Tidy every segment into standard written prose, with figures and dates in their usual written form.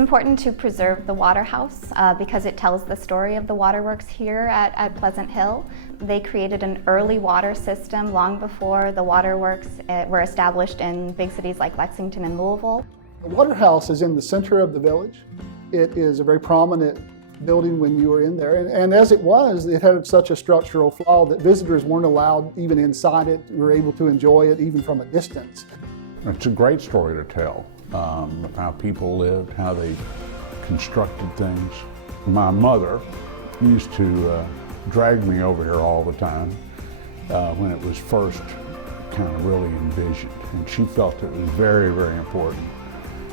important to preserve the Waterhouse because it tells the story of the waterworks here at Pleasant Hill. They created an early water system long before the waterworks were established in big cities like Lexington and Louisville. The Waterhouse is in the center of the village. It is a very prominent building when you were in there, and as it was, it had such a structural flaw that visitors weren't allowed even inside it, were able to enjoy it even from a distance. It's a great story to tell, of how people lived, how they constructed things. My mother used to drag me over here all the time when it was first kind of really envisioned, and she felt it was very, very important.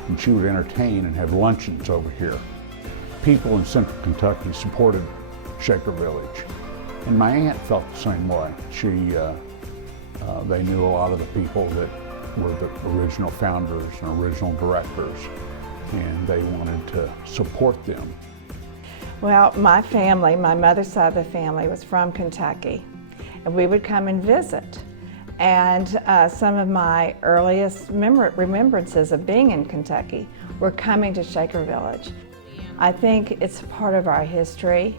And she would entertain and have luncheons over here. People in central Kentucky supported Shaker Village, and my aunt felt the same way. They knew a lot of the people that were the original founders and original directors, and they wanted to support them. Well, my family, my mother's side of the family was from Kentucky, and we would come and visit. And some of my earliest remembrances of being in Kentucky were coming to Shaker Village. I think it's part of our history,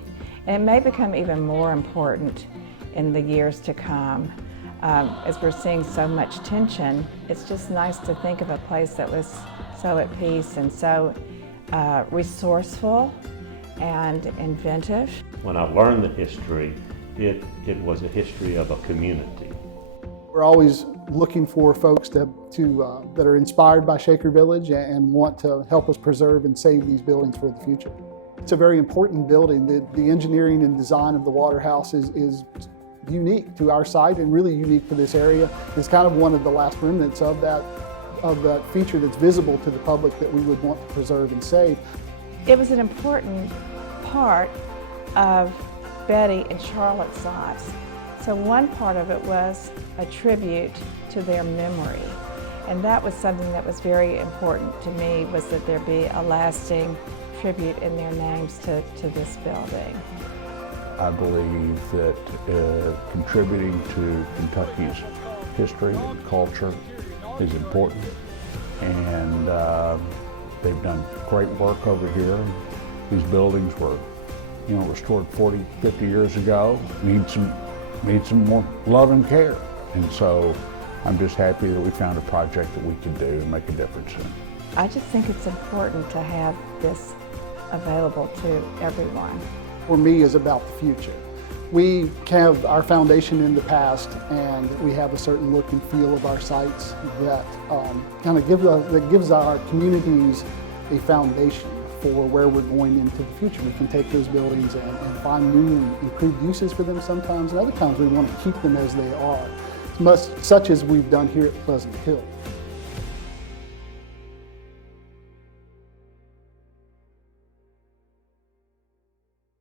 and it may become even more important in the years to come. As we're seeing so much tension, it's just nice to think of a place that was so at peace and so resourceful and inventive. When I learned the history, it was a history of a community. We're always looking for folks that are inspired by Shaker Village and want to help us preserve and save these buildings for the future. It's a very important building. The engineering and design of the Waterhouse is unique to our site and really unique to this area. It's kind of one of the last remnants of that feature that's visible to the public that we would want to preserve and save. It was an important part of Betty and Charlotte's lives. So one part of it was a tribute to their memory. And that was something that was very important to me, was that there be a lasting tribute in their names to this building. I believe that contributing to Kentucky's history and culture is important, and they've done great work over here. These buildings were, restored 40, 50 years ago, need some more love and care. And so I'm just happy that we found a project that we could do and make a difference in. I just think it's important to have this available to everyone. For me, is about the future. We have our foundation in the past, and we have a certain look and feel of our sites that gives our communities a foundation for where we're going into the future. We can take those buildings and find new and improved uses for them sometimes, and other times we want to keep them as they are, such as we've done here at Pleasant Hill.